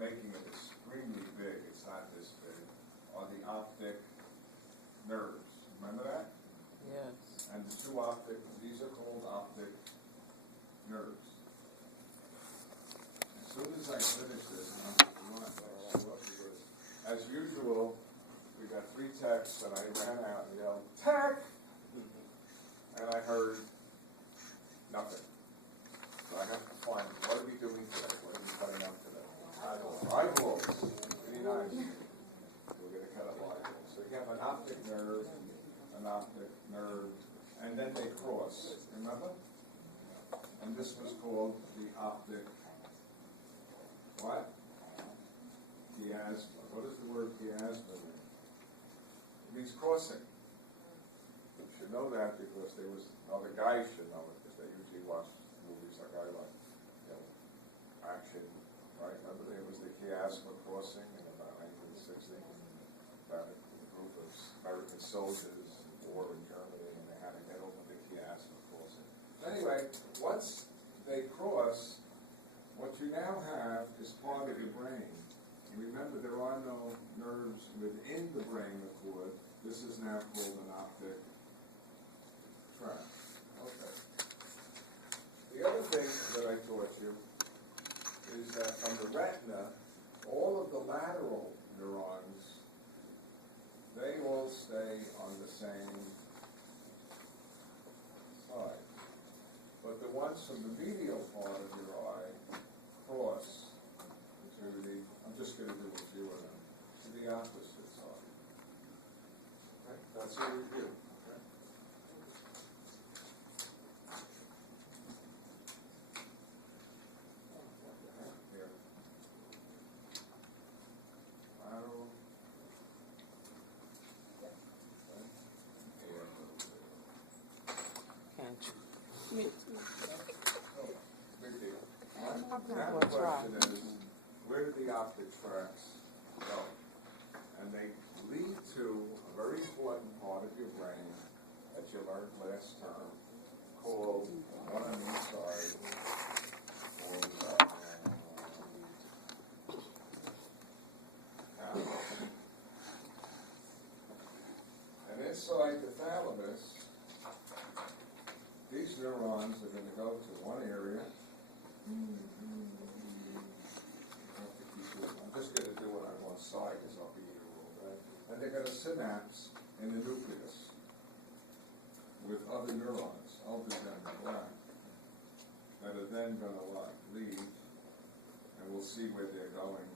making it extremely big, it's not this big, are the optic nerves. Remember that? Yes. And the two optic, these are called optic nerves. As soon as I finish this, and I'm going to run, because as usual, we got 3 texts, and I ran out and yelled, "Tech!" And I heard nothing. So I have to find, what are we doing today? What are we cutting up today? Eyeballs. Pretty nice. We're going to cut up eyeballs. So you have an optic nerve, and then they cross. Remember? And this was called the optic, what? Chiasma. What does the word chiasma mean? It means crossing. You should know that because there was, the guys should know it because they usually watch movies like I like, action, right? Remember there was the chiasma crossing in about 1960, about a group of American soldiers in war in Germany, and they had to get over the chiasma crossing. Anyway, once they cross, what you now have is part of your brain. Remember, there are no nerves within the brain, the cord. This is now called an optic tract. Okay. The other thing that I taught you is that from the retina, all of the lateral neurons, they all stay on the same side. But the ones from the medial part of your eye cross to the, I'm just going to do a few of them, to the opposite side. Okay? That's a review. Okay? Here. Lateral. Can't you? Big deal. Now the What's question wrong? is, where do the optic tracts go? And they lead to a very important part of your brain that you learned last term, called, one on each side, called thalamus. And inside the thalamus, these neurons are going to go to one area. I'm just going to do it on one side because I'll be here all day. And they're going to synapse in the nucleus with other neurons, other than the black, that are then going to leave, and we'll see where they're going.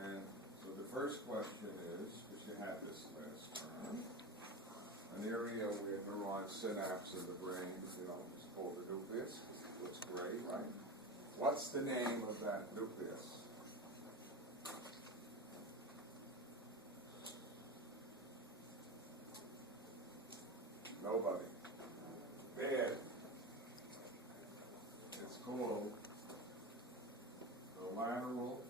And so the first question is, because you had this last term, an area where neurons synapse in the brain, it's called the nucleus. It looks gray, right? What's the name of that nucleus? Nobody. Bad. It's called the lateral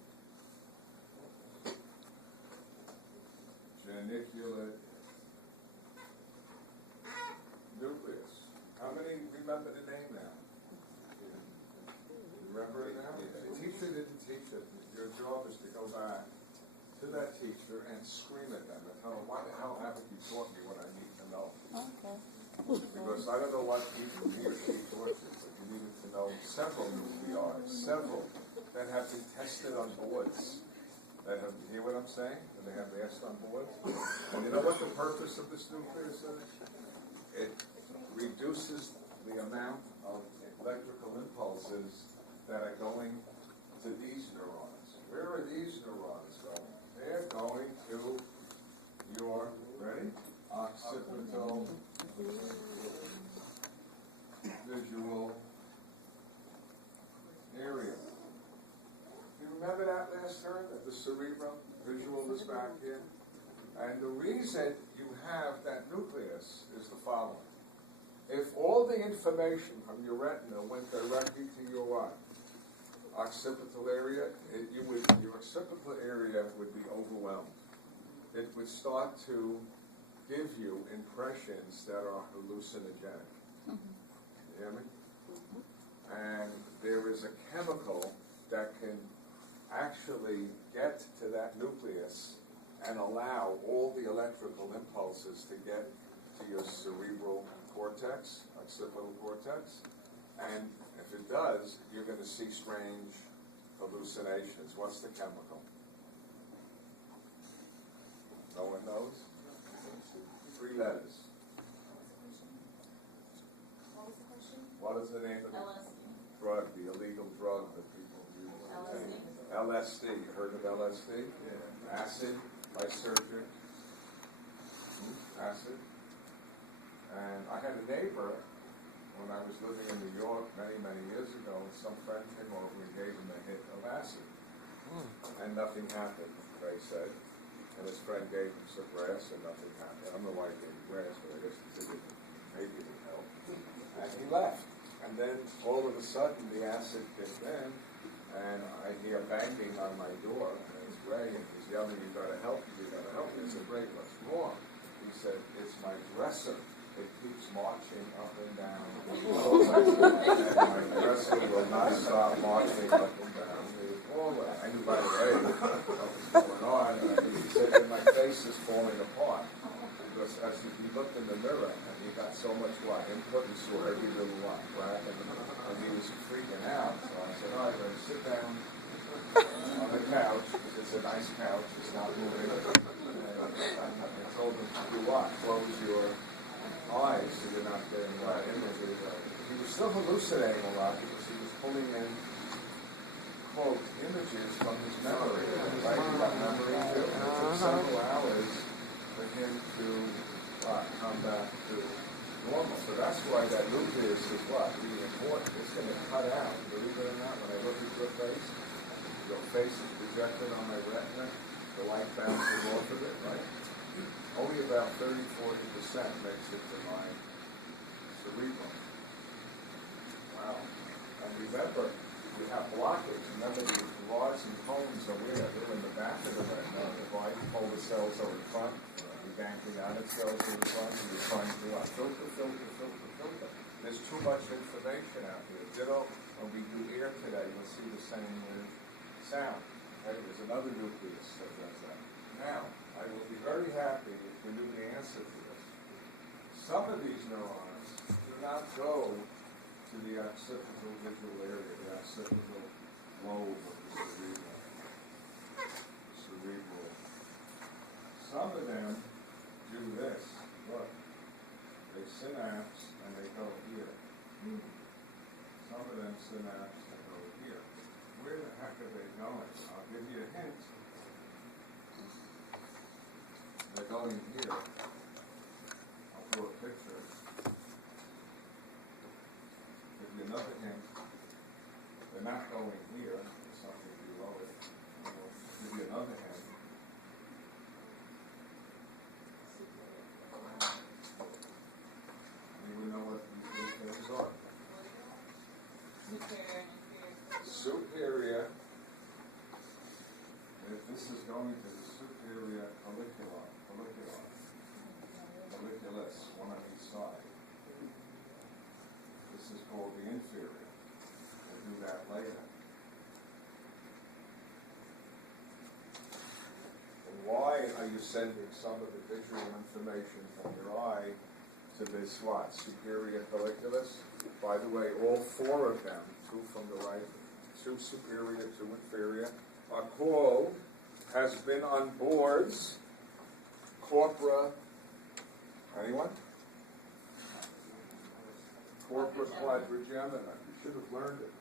geniculate nucleus. How many remember the name now? Remember it now? The teacher didn't teach it. Your job is to go back to that teacher and scream at them and tell them, why the hell haven't you taught me what I need to know? Okay. Because I don't know what he or she taught you, but you needed to know several nuclei, several that have been tested on boards. That have, you hear what I'm saying? That they have asked on boards? And you know what the purpose of this nucleus is? It reduces the amount of electrical impulses that are going to these neurons. Where are these neurons going? They're going to your, ready? Occipital visual area. You remember that last term, that the cerebrum visual is back here? And the reason you have that nucleus is the following. If all the information from your retina went directly to your what? Occipital area, your occipital area would be overwhelmed. It would start to give you impressions that are hallucinogenic. You hear me? And there is a chemical that can actually get to that nucleus and allow all the electrical impulses to get to your cerebral cortex, occipital cortex. And if it does, you're going to see strange hallucinations. What's the chemical? No one knows? 3 letters. What was the question? What is the name of the LSD. drug, the illegal drug that people use? LSD. You heard of LSD? Yeah. Acid, lysergic, acid. And I had a neighbor when I was living in New York many, many years ago, and some friend came over and gave him a hit of acid. And nothing happened, they said. And his friend gave him some grass and nothing happened. I don't know why he gave him grass, but I guess he did, maybe it would help. And he left. And then all of a sudden the acid kicked in, and I hear banging on my door, and it's Ray, and he's yelling, "You gotta help me, you gotta help me." I said, "Ray, what's wrong?" He said, "It's my dresser. It keeps marching up and down." And my dresser will not stop marching up and down the hallway. I knew right away what was going on. And he said, "And my face is falling apart." Because as he looked in the mirror, and he got so much input, he saw every little crack, and he was freaking out. So I said, "All right, Ray, sit down on the couch, because it's a nice couch, it's not moving." And I told him to do what? Close your eyes so you're not getting images. He was still hallucinating a lot because he was pulling in, quote, images from his memory. Right? He got memory too. And it took several hours for him to come back to normal. So that's why that nucleus is what? Really important. It's going to cut out. Believe it or not, when I look at your face is projected on my retina, the light bounces off of it, right? Only about 30–40% makes it to my cerebrum. Wow. And remember, we have blockage. Remember, the rods and cones are where? They're in the back of the retina. The white polar cells are in front. The ganglionic cells are in front. And you're trying to filter. There's too much information out here. Ditto, when we do air today, you'll see the same with sound. Okay? There's another nucleus that does that. Now, I will be very happy if we knew the answer to this. Some of these neurons do not go to the occipital visual area, the occipital lobe of the cerebral. Some of them do this. Look, they synapse and they go here. Some of them synapse and go here. Where the heck are they going? I'll give you a hint. They're going here. I'll draw a picture. Give you another hint. They're not going here. There's something below it. Give you another hint. Anyone know what these things are? Superior. If this is going to the superior folliculus, one on each side. This is called the inferior. We'll do that later. And why are you sending some of the visual information from your eye to this what? Superior folliculus? By the way, all 4 of them, 2 from the right, 2 superior, 2 inferior, are called, has been on boards, corpora, anyone? Corpora quadrigemina. You should have learned it.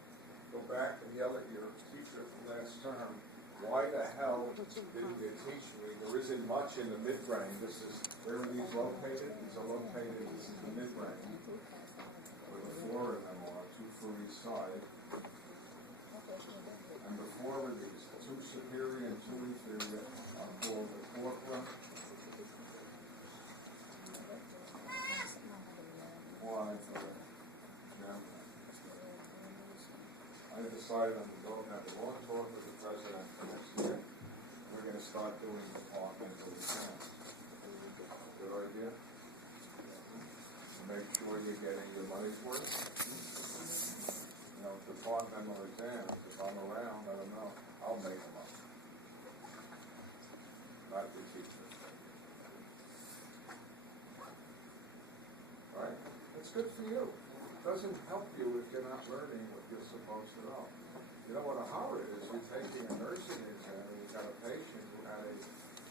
Go back and yell at your teacher from last term. Why the hell didn't you teach me? There isn't much in the midbrain. This is, where are these located? These are located, this is the midbrain. Where the 4 of them are, 2 for each side. And the 4 of these, 2 superior and 2 inferior, are called the corpora quadrigemina. I decided I'm going to have a long talk with the president for next year. We're going to start doing departmental exams. Good idea? To make sure you're getting your money's worth. You know, departmental exams, if I'm around, I don't know, I'll make the teacher. Right? It's good for you. It doesn't help you if you're not learning what you're supposed to know. You know what a horror is? You're taking a nursing exam and you've got a patient who had a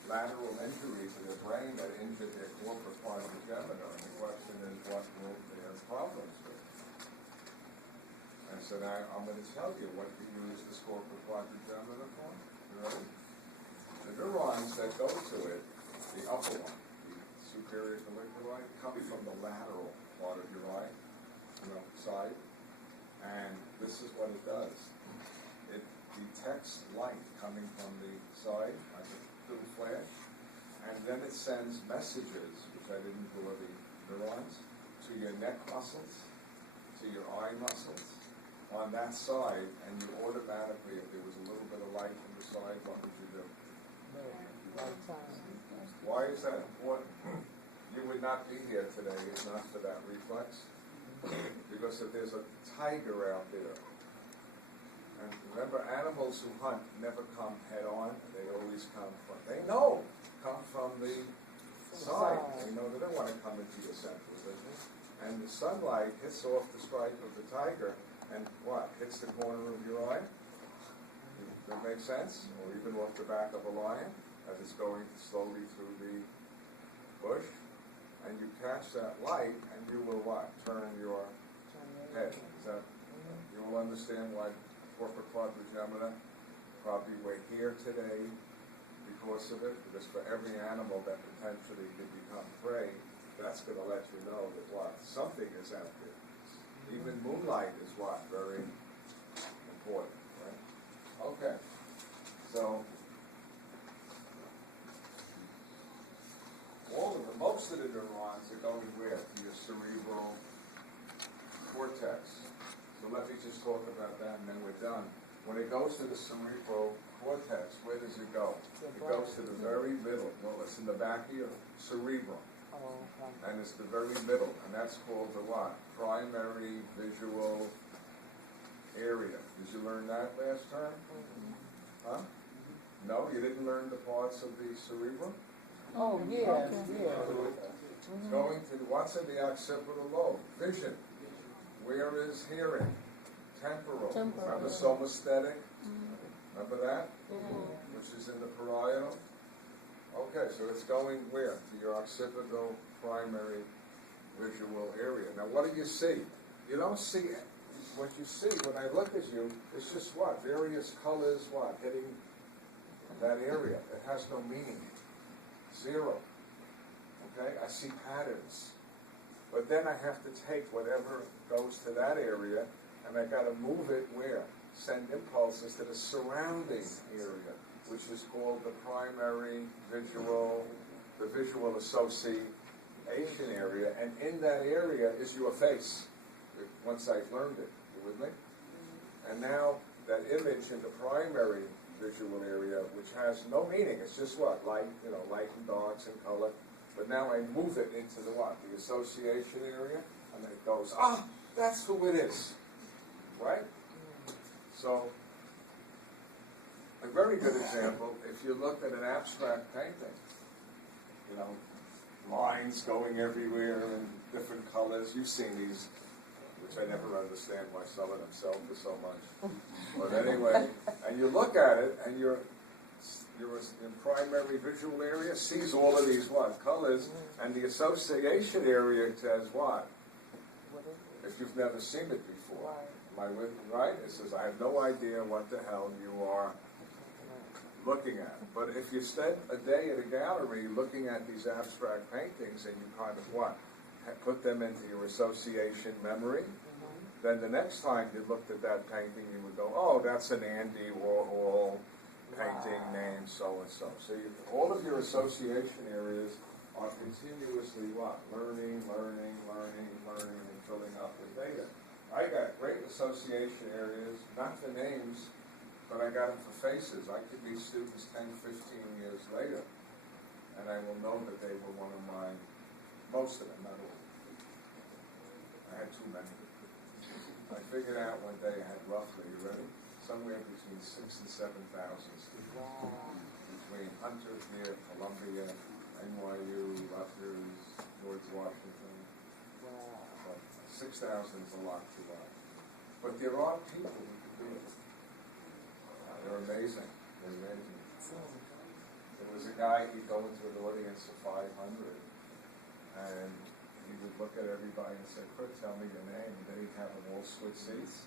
lateral injury to their brain that injured their corpus quadrigemina, and the question is, what will their problems be? And so now I'm going to tell you what you use the corpus quadrigemina for. You ready? The neurons that go to it, the upper one, the superior collicular, come from the lateral part of your eye, side, and this is what it does. It detects light coming from the side, like a little flash, and then it sends messages, which I didn't do the neurons, to your neck muscles, to your eye muscles, on that side, and you automatically, if there was a little bit of light from the side, what would you do? Why is that important? You would not be here today if not for that reflex. Because if there's a tiger out there, and remember, animals who hunt never come head on, they always come from, come from the side. They know they don't want to come into your central vision. And the sunlight hits off the stripe of the tiger, and what? Hits the corner of your eye? Does that make sense? Or even off the back of a lion, as it's going slowly through the bush. And you catch that light, and you will what? Turn your head. Is that, you will understand why corpus quadrigemina probably we're here today because of it. Because for every animal that potentially could become prey, that's going to let you know that what? Something is out there. Even moonlight is what? Very important, right? Okay. So most of the neurons are going where? To your cerebral cortex. So let me just talk about that and then we're done. When it goes to the cerebral cortex, where does it go? It goes to the very middle. Well, it's in the back of your cerebrum. And it's the very middle. And that's called the what? Primary visual area. Did you learn that last term? Huh? No? You didn't learn the parts of the cerebrum? Oh, yes, yeah. It's going to, what's in the occipital lobe? Vision. Where is hearing? Temporal. Remember somesthetic? Remember that? Which is in the parietal? Okay, so it's going where? To your occipital primary visual area. Now what do you see? You don't see, what you see when I look at you, it's just what? Various colors, what? Hitting that area. It has no meaning. Zero. Okay? I see patterns. But then I have to take whatever goes to that area and I got to move it where? Send impulses to the surrounding area, which is called the primary visual, the visual association area. And in that area is your face, once I've learned it. You with me? And now that image in the primary visual area, which has no meaning, it's just what? Light, light and darks and color. But now I move it into the what? The association area, and it goes, that's who it is. Right? So, a very good example, if you look at an abstract painting, lines going everywhere in different colors. You've seen these, which I never understand why some of them sell for so much. But anyway, and you look at it, and your primary visual area sees all of these what? Colors, and the association area says what? If you've never seen it before. Am I with you, right? It says, I have no idea what the hell you are looking at. But if you spend a day at a gallery looking at these abstract paintings and you kind of what? Put them into your association memory, then the next time you looked at that painting, you would go, oh, that's an Andy Warhol painting named so-and-so. So all of your association areas are continuously what? Learning, and filling up with data. I got great association areas, not for names, but I got them for faces. I could be students 10, 15 years later, and I will know that they were one of my, most of them, not all. I had too many. I figured out one day I had roughly, you ready? Somewhere between 6,000 and 7,000 students. between Hunter here, Columbia, NYU, Rutgers, George Washington. Wow. 6,000 is a lot to but there are people who can do it. They're amazing. They're amazing. There was a guy, he'd go into an audience of 500, and he would look at everybody and say, "Quick, tell me your name." And then he'd have them all switch seats,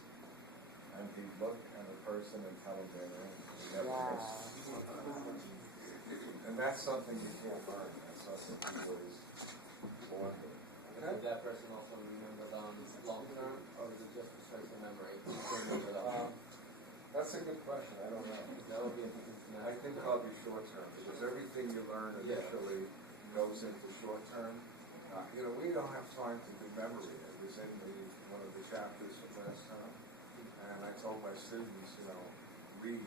and he'd look at a person and tell them their name. He never missed. And that's something you can't learn. That's not something you always born with. And did that person also remember long term, or was it just for sense of memory? That's a good question. I don't know. That would be interesting. I think that'll be short term, because everything you learn initially goes into short term. We don't have time to do memory. It was in one of the chapters of last time. And I told my students, read,